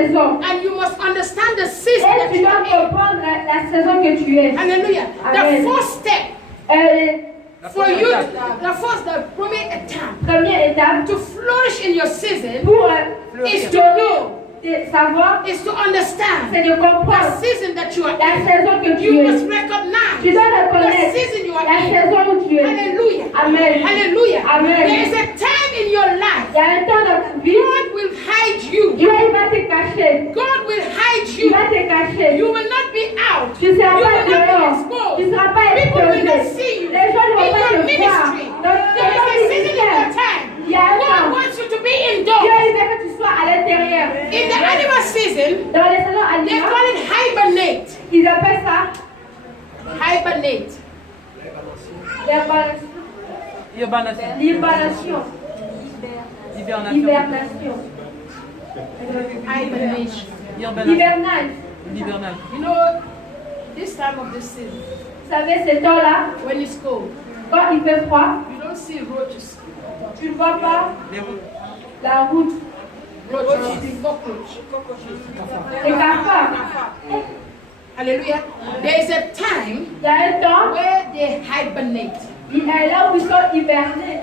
saison. And you must understand the season Et that tu you dois are in. comprendre la saison que tu es. Hallelujah. Amen. The first step for you, the première étape Première étape to flourish in your season pour is to know, savoir, is to understand c'est de the comprendre season that you are la in. saison que tu You es. must recognize Tu dois the reconnaître season you are la in. saison où tu es. Hallelujah. Amen. Hallelujah. Amen. There is a time in your life. Il y a un temps dans ta vie, God will hide you. Dieu il va te cacher. God will hide Il you. va te cacher. You will not be out. Tu ne seras You pas will not be dehors. exposed. Tu ne seras pas People will not exposé. see you. Les gens ne vont In pas your te voir. ministry, Dans there is ton a season in your ministère, time. il y a un God temps. wants you to be Dieu indoors. il veut que tu sois à l'intérieur. In the animal season, Dans les saisons they animales, call it hibernate. ils appellent ça Hibernate. l'hibernation. Hibernation. Hibernation. Hibernation. Hibernage. You know, this time of the season, Vous savez, ces temps-là, when it's cold, quand il fait froid, you don't see roaches. tu ne vois pas la route. Roaches, cockroach. Les cafards. Hallelujah. There is a time Il y a un temps, where they hibernate. il est là où ils sont hibernés.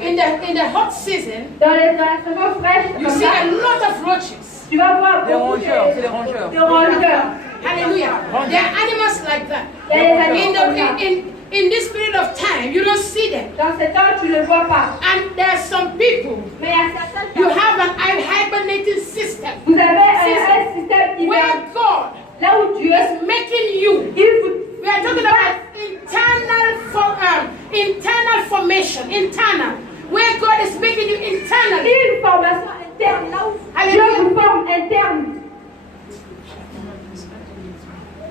In the hot season, Dans la saison fraîche, you comme see a ça, lot of roaches. tu vas voir Les beaucoup rongeurs, c'est les rongeurs. de rongeurs. Hallelujah. There are animals like that. Il y a des animaux comme ça. In this period of time, you don't see them. Dans ce temps, tu ne le vois pas. And there are some people, Mais il y a certains you temps, have an hibernating system vous avez un système hiver. where God Là où Dieu, is making you. il vous We are talking about internal formation, internal, where God is making you internally. une formation interne. Là où Dieu Hallelujah. vous forme interne.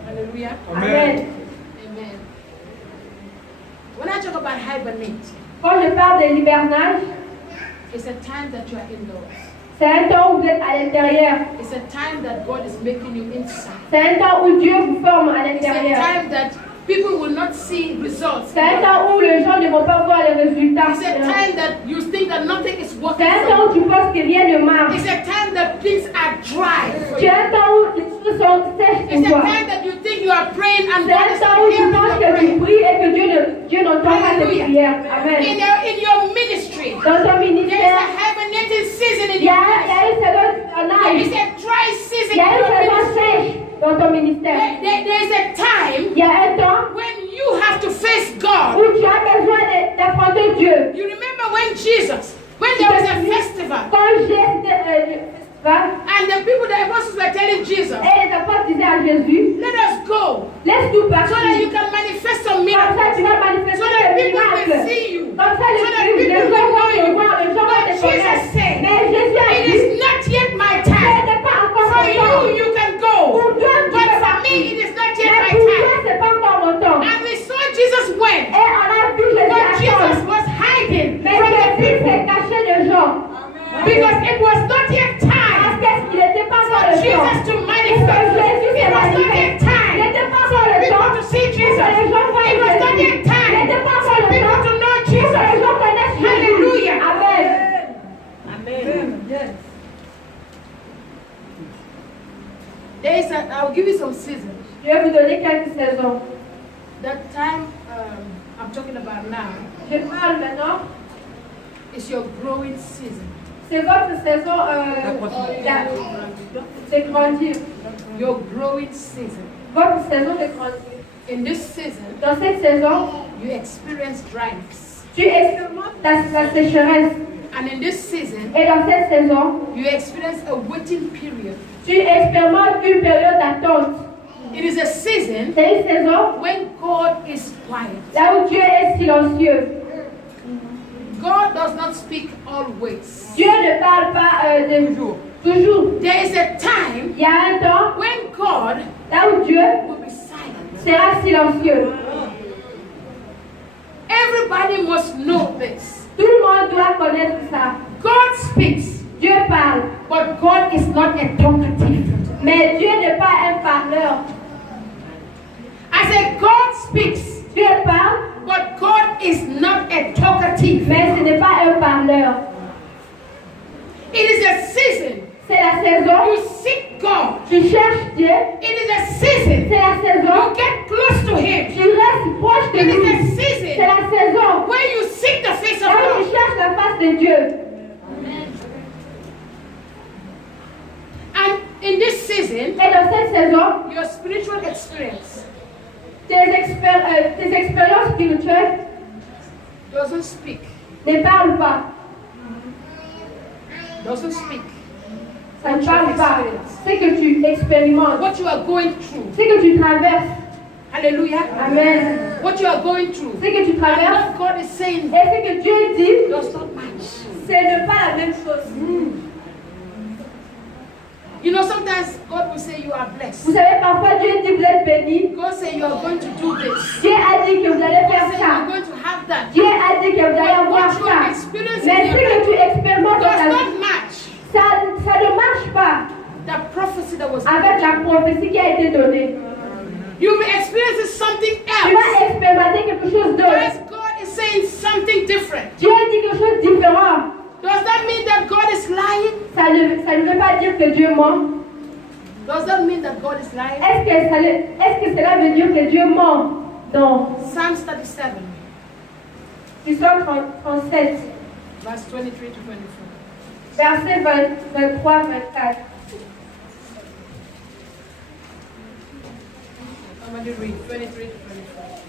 Hallelujah. Amen. Amen. When I talk about hibernate, Quand je parle de l'hibernage, it's a time that you are indoors. c'est un temps où vous êtes à l'intérieur. It's a time that God is making you inside. C'est un temps où Dieu vous forme à It's a l'intérieur. time that people will not see results. C'est un temps où les gens ne vont pas voir les résultats. It's a time that you think that nothing is C'est working un for temps où you. tu penses que rien ne marche. It's a time that things are dry for C'est you. un temps où les choses sont sèches It's pour a toi. time that you think you are praying and C'est God un is temps not où tu hearing penses your que tu prayer. pries et que Dieu n'entend pas tes Hallelujah. prières. Amen. In your ministry, Dans ton there is ministère, a hibernating season in il y your a ministry. une saison There d'hibernage. is a dry season Il y a in une your saison ministry. sèche dans ton ministère. There is a time Il y a un temps when you have to face God. où tu as besoin d'affronter Dieu. You remember when Jesus, when there was a festival, Quand j'ai festival, and the people, the apostles were telling Jesus, et les apôtres disaient à Jésus, let us go, laisse-nous so that partir. you can manifest some Comme miracles, ça, tu vas so manifester that des people will miracles. see you, Comme ça, so that les people gens will vont know te you. voir, les gens vont But te Jesus connaître. said, Mais Jésus a it dit, is not yet my ce time. n'est pas encore For mon you, temps. you can go. Pour toi, tu But peux for partir. me, it is not yet Mais my pour toi, time. c'est pas encore mon temps. And we saw Jesus went, Et on a vu Jésus but Jesus attendre. was hiding Mais from the Jésus s'est people caché de gens. because it was not yet Parce time qu'il n'était pas for encore le temps. Jesus to Pour que manifest. Jésus It se was not yet manifeste. Il time n'était pas encore le people temps. to see Pour Jesus. que les gens voient It was not Jésus. yet Il time n'était pas for encore le people temps. to know Pour que les Jesus. gens connaissent Jésus. Hallelujah. Amen. I'll give you some seasons. Je vais vous donner quelques saisons. That time I'm talking about now Je parle maintenant. is your growing season. C'est votre saison de grandir. Your growing season. Votre saison de grandir. In this season, Dans cette saison, you experience dryness. tu expérimentes la sécheresse. And in this season, Et dans cette saison, you experience a waiting period. tu expérimentes une période d'attente. It is a season C'est une saison when God is quiet. là où Dieu est silencieux. God does not speak always. Dieu ne parle pas toujours. There is a time Il y a un temps when God là où Dieu will be silent. sera silencieux. Everybody must know this. Tout le monde doit connaître ça. God speaks, Dieu parle, but God is not a talkative. mais Dieu n'est pas un parleur. I said God speaks, Dieu parle, but God is not a talkative. mais ce n'est pas un parleur. It is a season. C'est la saison You seek God, tu cherches Dieu, it is a season. c'est la saison. You get close to Him. Tu restes proche de It is lui. a C'est season la saison where you seek the face of où tu God. cherches la face de Dieu. And in this season, Et dans cette saison, your spiritual experience tes expériences spirituelles doesn't speak. ne parlent pas. Doesn't speak. Ça ne parle pas. C'est que tu expérimentes. What you are going through. C'est que tu traverses. Hallelujah. Amen. What you are going through. C'est que tu And traverses. what God is saying Et ce que Dieu dit, does not match. c'est ne pas la même chose. You know, sometimes God will say you are blessed. Vous savez, parfois Dieu dit vous êtes bénis. God say you are going to do this. Dieu a dit que vous allez God faire say you are ça. going to have that. Dieu a dit que vous allez But avoir what you are ça. experiencing Mais in ce your que tu life expérimentes dans does ta vie, not match ça ne marche pas the prophecy that was avec la prophétie qui a été donnée. You will experience something Tu else. vas expérimenter quelque chose Whereas d'autre. God is saying something different. Dieu dit quelque chose de différent. Does that mean that God is lying? Ça ne veut pas dire que Dieu ment. Does that mean that God is lying? Est-ce que cela veut dire que Dieu ment? Non. Psalms 37, Du Psaume 37, verse 23 to 24. versets 23, 24. Somebody read 23 to 24.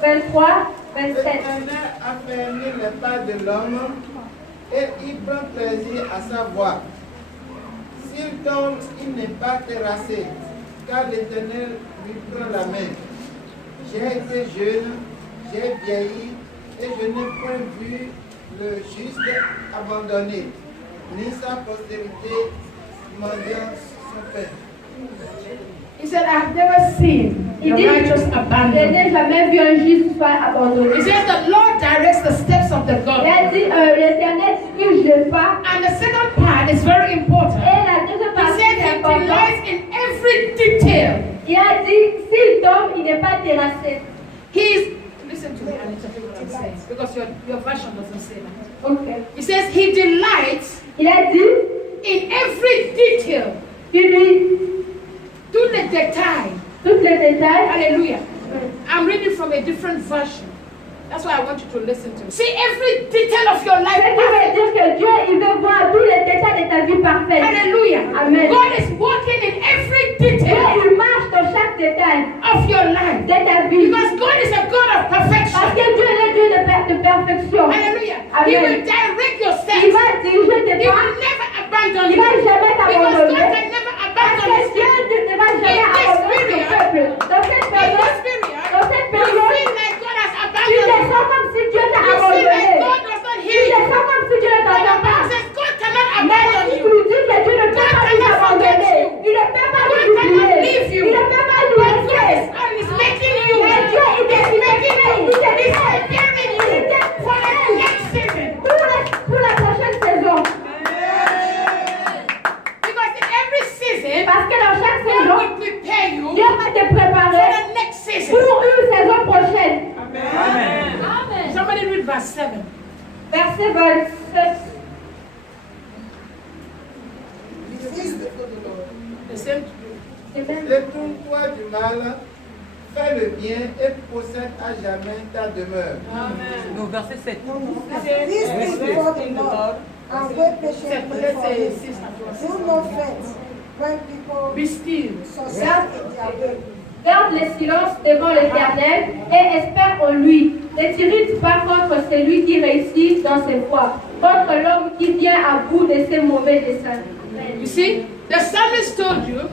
23, 27. L'Éternel a fermé les pas de l'homme et il prend plaisir à sa voix. S'il tombe, il n'est pas terrassé, car l'Éternel lui prend la main. J'ai été jeune, j'ai vieilli, et je n'ai point vu le juste abandonné, ni sa postérité mendiant son pain. He said, I have never seen the Il dit, righteous je abandoned. n'ai jamais vu un juste soit abandonné. He says, the Lord directs the steps of the Il godly. a dit, l'Éternel dirige le pas. And the second part is very important. Et la deuxième He partie said est he importante. delights in every detail. Il a dit, s'il tombe, il n'est pas terrassé. He's, listen to me and interpret what I'm saying, because your version doesn't say that. Ok. He says he delights Il a dit, in every detail, il lui, tous les détails. tous les détails. Hallelujah. I'm reading from a different version. That's why I want you to listen to me. See every detail of your life. Ce qui veut dire que Dieu, il veut voir tous les détails de ta vie parfaite. Hallelujah. Amen. God is working in every Dieu, detail il marche dans chaque détail of your life. de ta vie. Because God is a God of Parce perfection. que Dieu est Dieu de perfection. Hallelujah. He Amen. will direct your Il steps. va diriger tes He pas. will never abandon Il you. va jamais Because God t'abandonner. can never Parce abandon que his Dieu people. ne va jamais In this abandonner period, son peuple. Dans cette In période, this period, dans cette you période, feel like God has tu te abandoned you. sens comme si Dieu t'a You feel like abandonné. God does not Tu hear te you. sens comme si Dieu ne But the t'entend pas. Bible says God cannot Mais abandon il you. nous dit que Dieu ne peut God pas nous cannot forget abandonner. you. Il ne peut pas God nous cannot oublier. leave you. Il ne peut pas nous But God laisser. is making you. Mais Dieu, il He's est making you. il est He's prêt. preparing you Il est for the prêt. next season. Pour la prochaine saison. Because in every season, Parce que dans chaque God saison, will prepare you Dieu va te for préparer the next season. pour une saison prochaine. Amen. Somebody read verse 7. Verset 27. The same. Détourne-toi du mal, fais le bien et possède à jamais ta demeure. No, verset 7. This is before the Lord and wait patiently Let's for say him. 6 and Do 12. not faint when people Be still. succeed in their way. Garde le silence devant l'Éternel et espère en lui. Ne t'irrite pas contre celui qui réussit dans ses voies, contre l'homme qui vient à bout de ses mauvais desseins. You see, the psalmist told you,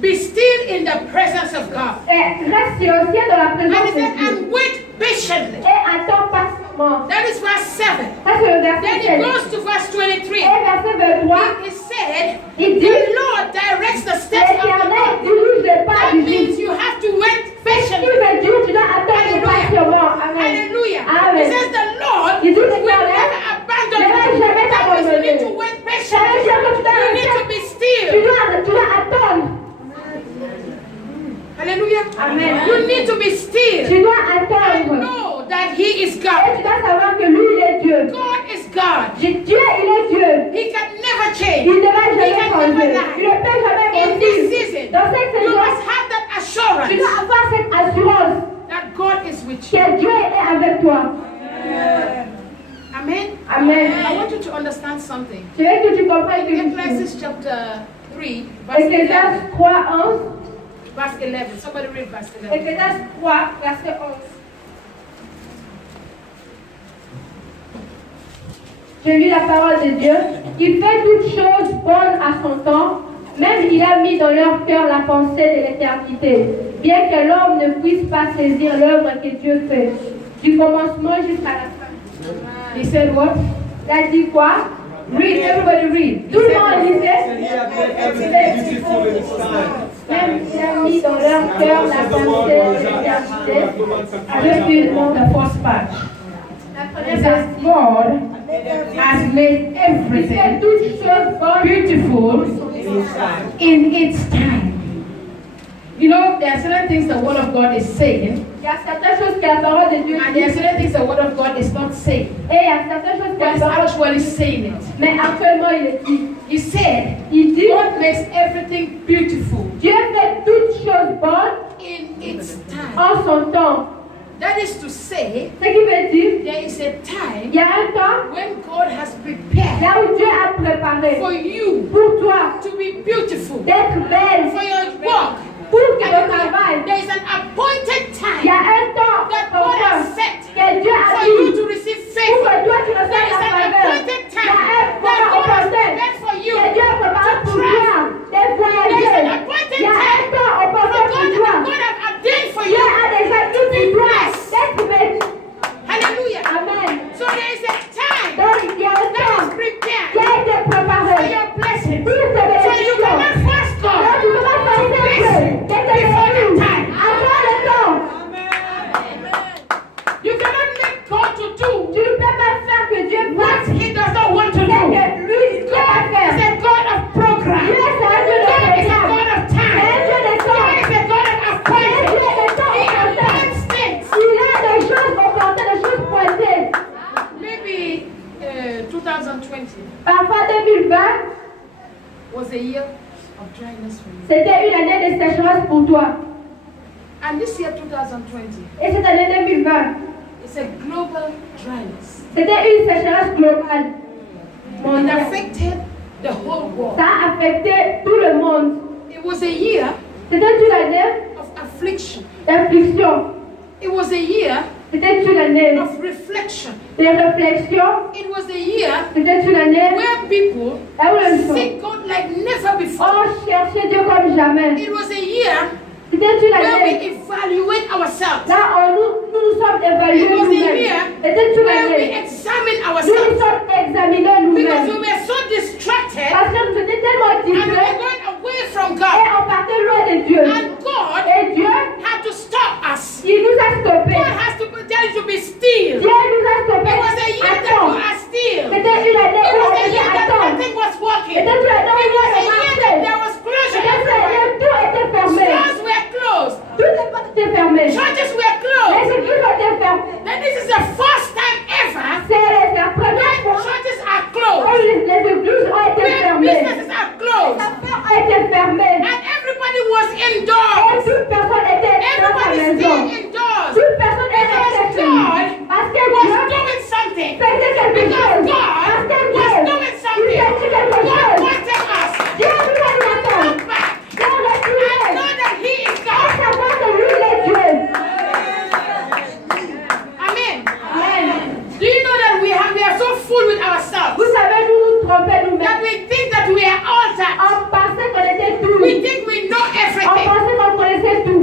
be still in the presence of God. Et reste silencieux dans la And he présence de said, Dieu. and wait patiently. Et attends patiemment. That is verse 7. Ça c'est le Then verset he 7. goes to verse 23. Et verset 23, He said, il dit, the Lord directs the steps of the l'Éternel Lord. dirige les pas That du means juste. you have to wait Ce qui patiently. veut dire tu dois attendre Hallelujah. patiemment. Amen. Hallelujah. Amen. He says the Lord Il dit will l'Éternel never abandon ne va you. jamais That means you need to t'abandonner. wait Ça veut patiently. dire que tu dois You need to rester- be tu still. dois attendre. Hallelujah. Amen. You need to be still. Tu dois And attendre. know that He is Et God. tu dois savoir que lui, il est Dieu. God is God. Dieu, il est Dieu. He can never never change. Il ne va He jamais can changer. never Il lie. ne peut jamais In this mentir. season, Dans cette you saison, must have that tu assurance dois avoir cette assurance that God is with you. que Dieu est avec toi. Amen. Amen. I want you to understand something. Je veux que tu comprennes quelque chose. Ecclesiastes chapter 3, verse 11. Ecclésiaste 3, 11. Verse 11. Somebody read verse 11. Ecclésiaste 3, verset 11. Je lis la parole de Dieu. Il fait toutes choses bonnes à son temps. Même il a mis dans leur cœur la pensée de l'éternité. Bien que l'homme ne puisse pas saisir l'œuvre que Dieu fait. Du commencement jusqu'à la fin. He said what? Il a dit quoi? Read, everybody read. Tout le monde lisait. And he had made everything beautiful in his time. Même il a mis dans leur cœur la pensée de l'éternité. Just you know the first part. La It première says partie. God has made Il fait everything toutes choses bonnes. beautiful in its time. You know, there are certain things the Word of God is saying, Il y a certaines choses que la parole de Dieu and there are dit. certain things the Word of God is not saying, Et il y a certaines choses que but la it's parole actually saying it. mais actuellement il le dit. He said, Il dit, God makes everything beautiful Dieu fait toutes choses bonnes in its time. en son temps. That is to say, Ce qui veut dire, there is a il time y a un temps when God has prepared là où Dieu a préparé for you pour toi to be beautiful, d'être belle, for your work. pour que And le travail. there is an appointed Il y time a un temps that pour God toi has set que Dieu a for you dit to receive pour favor. que toi tu There reçoives is la an faveur. appointed Il y a time un that moment God has opportun prepared for you que Dieu a préparé to pour travel. toi de There is voyager. an appointed Il y a un time temps for opportun pour toi. God has ordained for Dieu you. a déjà dit pour toi d'être belle. Hallelujah. Amen. So there is a time Donc il y a un that is temps qui prepared a été for préparé your blessings. pour te So you bénéficier. cannot force Donc God tu ne peux pas forcer Dieu de te before that bénir time. avant le temps. You cannot make God to Tu do ne peux pas faire que Dieu what fasse He does not want to ce do. que lui il peut pas God is faire. a God of program. Dieu c'est un Dieu de God is a programme. God of C'est time. un Dieu de temps. God is a God of C'est un appointment. Dieu de temps He opportun. appoints things. Il a des choses opportunes, des choses pointées. Maybe 2020 Parfois 2020, was a year of dryness for you. c'était une année de sécheresse pour toi. And this year 2020 Et cette année 2020, is a global dryness. c'était une sécheresse globale. It mondiale. affected the whole world. Ça a affecté tout le monde. It was a year C'était une année of affliction. d'affliction. It was a year C'était une année of reflection. de réflexion. It was a year C'était une année where people là où les gens seek God like never before. ont cherché Dieu comme jamais. It was a year C'était une where we année evaluate ourselves. là où nous sommes évalués It was a nous-mêmes. year C'était une where we année examine nous nous ourselves. sommes examinés Because nous-mêmes. we were so distracted Parce que nous étions tellement and we were distraits going away from et God. on partait loin de Dieu. And God Et Dieu, had to stop us. il nous a stoppés. God has to tell you to be still. Dieu nous a It stoppés. was a year that you Attends. are still. C'était une année It où was on a était year that attends. nothing was working. C'était une année It où was on a year that there marchait. was closure C'était une everywhere. année où tout était fermé. Stores were closed. Toutes les portes étaient fermées. Churches were Les closed. églises étaient fermées. Then this is the first time ever C'est la première when fois churches are où closed. les églises ont été When fermées. businesses are closed. Les affaires ont été fermées. And everybody was Et indoors. toute personne était dans sa Everybody maison. stayed indoors. Toute personne était Because chez lui. God Parce que was Dieu doing something. faisait quelque Because chose. God Parce que was Dieu, doing il something. faisait quelque God chose. wanted us Dieu nous a dit to attends. look back Dieu l'a and tué. know that He is Et God. savoir que lui il est Dieu. Amen. Amen. Do you know that we are so full with ourselves Vous savez, nous nous trompons that nous-mêmes. we think that we are all that. On pensait qu'on était tout. We think we know On everything. pensait qu'on connaissait tout.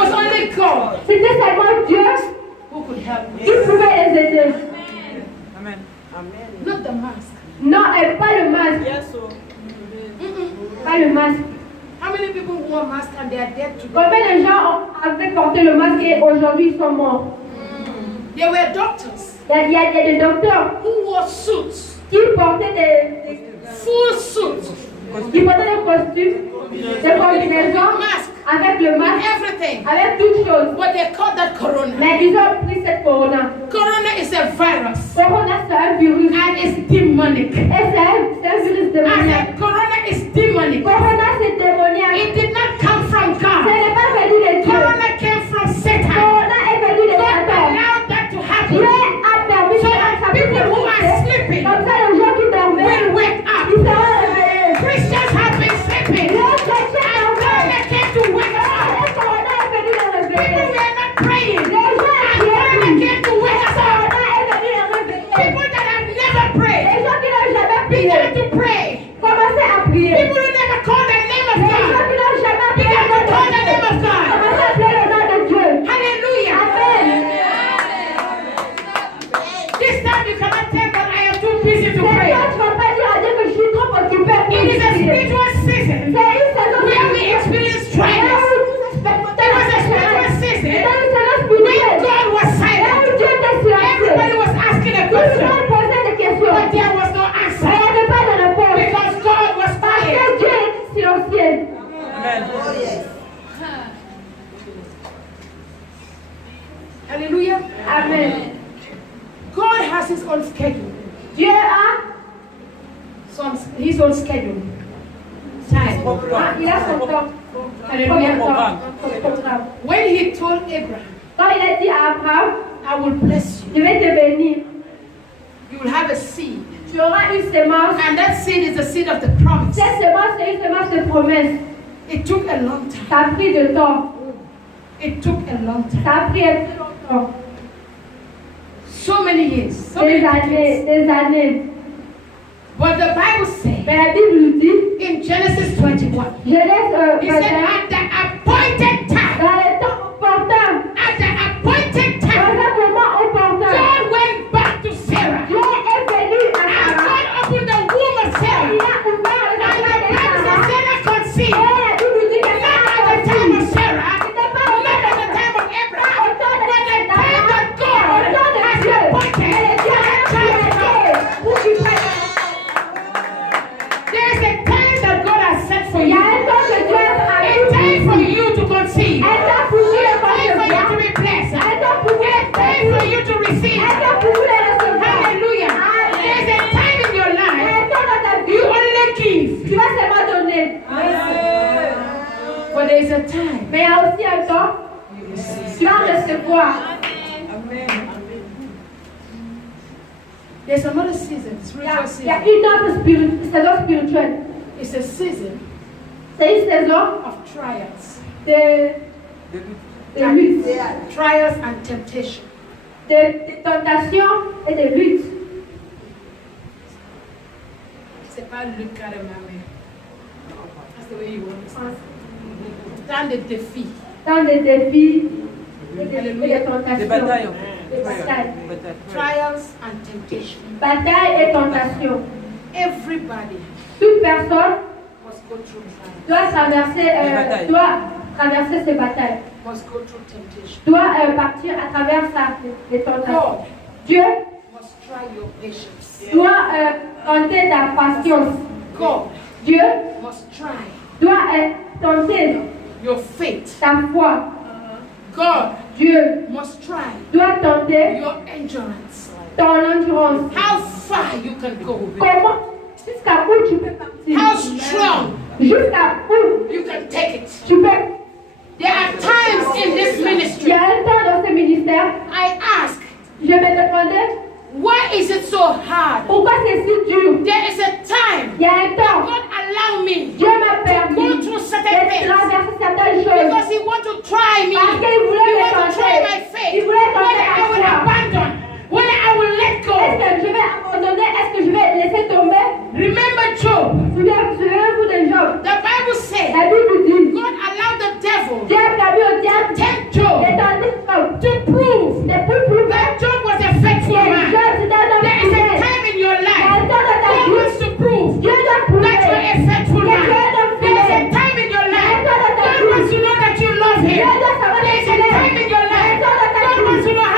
was only God C'était seulement Dieu who could help us. qui pouvait les aider. Not the mask. Non, et pas le masque. Pas le masque. How many people wore masks and they are dead today? Combien de gens avaient porté le masque et aujourd'hui ils sont morts? There were doctors Il y a des docteurs who wore suits, qui portaient des full suits, costumes, des combinaisons mask, avec le masque, everything. avec toutes choses. But they call that corona. Mais ils ont pris cette corona. Corona is a virus Corona c'est un virus. and it's demonic. Et c'est un virus I démoniaque. said corona is demonic. Corona c'est démoniaque. It did not come from Ce God. n'est pas venu de Dieu. Corona came from Satan. Corona est venu de God Satan. allowed that to Dieu happen. a permis So que that ça people who are puisse sleeping comme ça les gens qui dormaient, will wake up. ils seront réveillés. Christians have been sleeping. Les chrétiens And dormaient. corona came to wake us up. Et Corona est venu les People réveiller. were not praying. Les gens And qui corona ont came to wake us up. Corona est venu les réveiller. People that have never prayed Les gens qui n'ont jamais prié, began to pray. commencez à prier. People who never called the name of Les gens God qui n'ont jamais prié, began to call the name of God. commencez à appeler le nom de Dieu. Hallelujah. Amen. This time you cannot tell God I am too busy to C'est pray. ça, tu ne vas pas dire à Dieu que je suis trop occupé pour It is a prier. spiritual season C'est une saison where we experience dryness. It was a spiritual season when God was silent. Everybody was asking a question, but there was no answer because God was quiet. Hallelujah. Amen. God has His own schedule. Dieu a His own schedule. Time. il a son temps. Hallelujah. Son programme. When He told Abraham, Quand il a dit à Abraham, I will bless you. je vais te bénir, You will have a seed. tu auras une semence. And that seed is the seed of the promise. Cette semence, c'est une semence de promesse. It took a long time. Ça a pris du temps. It took a long time. Ça a pris un peu longtemps. So many years. So many Des années, decades. des années. But the Bible says Mais la Bible nous dit, in Genesis 21, Genèse He said, 21, at the appointed time, dans le temps opportun, at the appointed dans time, un moment opportun, God went back to Sarah. Dieu est venu à And Sarah. God opened the womb of Il Sarah. a ouvert le And the ventre de Bible says Sarah. Sarah conceived. Et la Bible nous dit que Not Sarah at the a time of conçu. Sarah, C'était pas au not at the temps time of Abraham, au temps de but the time that God au temps de has Dieu. appointed Et for Dieu that a child to come. prié pour qu'il prenne. There is a time that God has set for Il y you. a un temps que Dieu a A mis. time for you to conceive. Un temps pour vous A de time for you to concevoir. be blessed. Un temps pour vous A time for you to receive. Un temps pour vous de recevoir. Hallelujah. There's a time in your Un life temps dans ta vie. you only give. Tu vas seulement donner. But there is a time Mais il y a aussi un temps, tu vas recevoir. there's another season, Il y a spiritual season. une autre saison spirituelle. It's a season C'est une saison of trials. de lutte, Trials and temptation. de tentation et de lutte. C'est pas le cas de ma mère. That's the way you understand. Dans des défis. Dans des défis et des Alléluia. tentations. Des batailles. Des batailles. Trials and temptation. Bataille et tentation. Everybody Toute personne must go through trials, doit traverser ces batailles, must go through temptation. doit partir à travers les tentations. God Dieu must try your patience. doit tenter ta patience. God Dieu must try doit tenter your faith. ta foi. God Dieu must try doit tenter your endurance. ton endurance. How far you can go. Comment, jusqu'à où tu peux partir? How strong Jusqu'à où you can take it. tu peux. There are times in this Il y ministry a un temps dans ce ministère, I ask, je me demandais why is it so hard? pourquoi c'est si dur. There is a time Il y a un temps, God allow me Dieu m'a go permis through de certain things traverser certaines choses. because He want to try me. Parce qu'il voulait